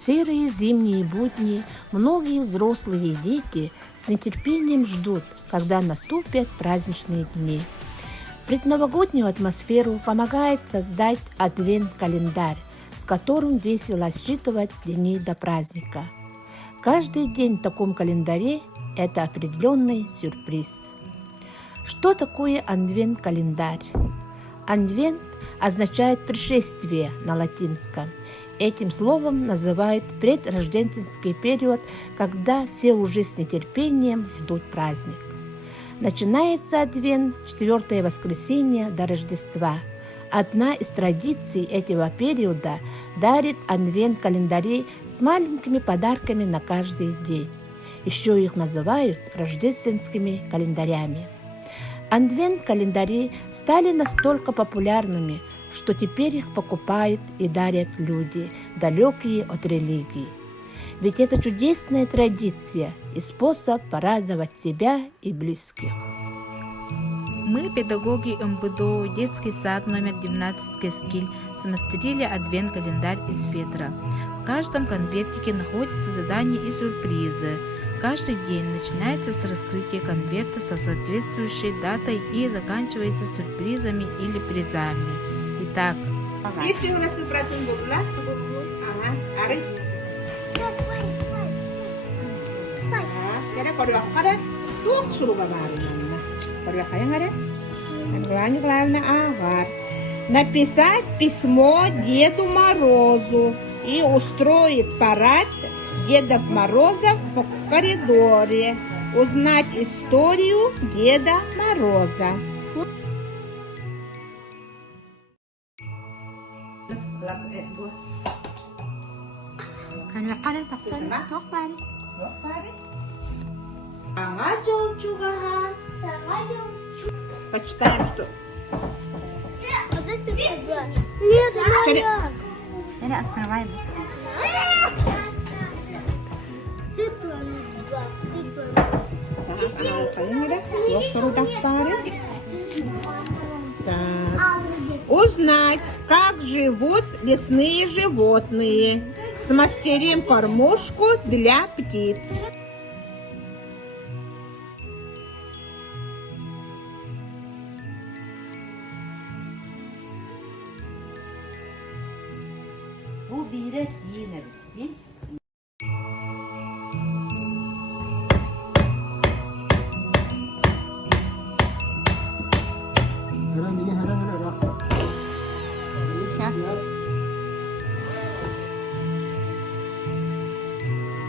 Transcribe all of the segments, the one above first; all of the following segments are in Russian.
серые зимние будни многие взрослые и дети с нетерпением ждут, когда наступят праздничные дни. Предновогоднюю атмосферу помогает создать адвент-календарь, с которым весело считывать дни до праздника. Каждый день в таком календаре – это определенный сюрприз. Что такое адвент-календарь? Адвент означает «пришествие» на латинском. Этим словом называют предрождественский период, когда все уже с нетерпением ждут праздник. Начинается Адвент 4 воскресенье до Рождества. Одна из традиций этого периода дарит адвент-календари с маленькими подарками на каждый день. Еще их называют рождественскими календарями. Адвент-календари стали настолько популярными, что теперь их покупают и дарят люди, далекие от религии. Ведь это чудесная традиция и способ порадовать себя и близких. Мы, педагоги МБДО, детский сад номер 19 Кескиль, смастерили адвент-календарь из фетра. В каждом конвертике находятся задания и сюрпризы. Каждый день начинается с раскрытия конверта со соответствующей датой и заканчивается сюрпризами или призами. Итак, написать письмо Деду Морозу и устроить парад Дедов Морозов в коридоре, узнать историю Деда Мороза. Почитаем, что... Нет, Скорее. открывай. Узнать, как живут лесные животные. Смастерим кормушку для птиц.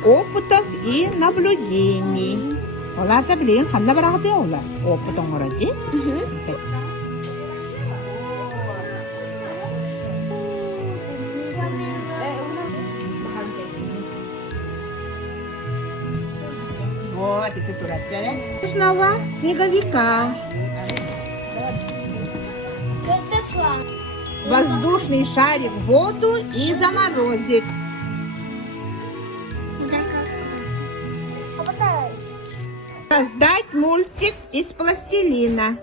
Опытов и наблюдений. Оларда билген кандай барады олар? Опытың орады. Вот, это турация. Снова снеговика. Воздушный шарик в воду и заморозит. Создать мультик из пластилина.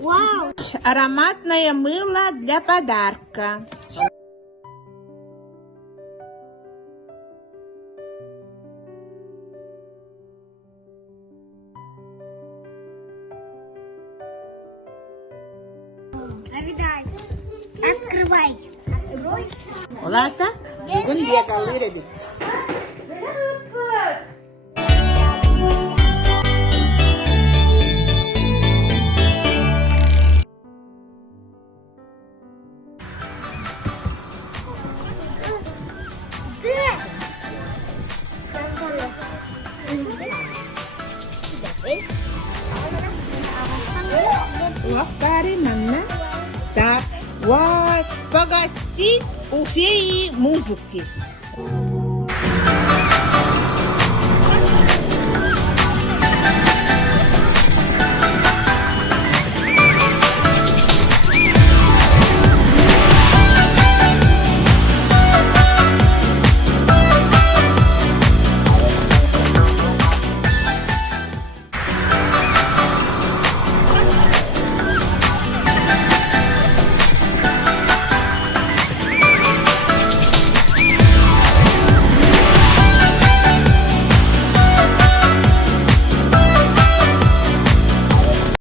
Вау! Ароматное мыло для подарка. Открывай. Олата? Бүгін легалары бит. Лохтары манна. Так, вот, погостить у феи музыки.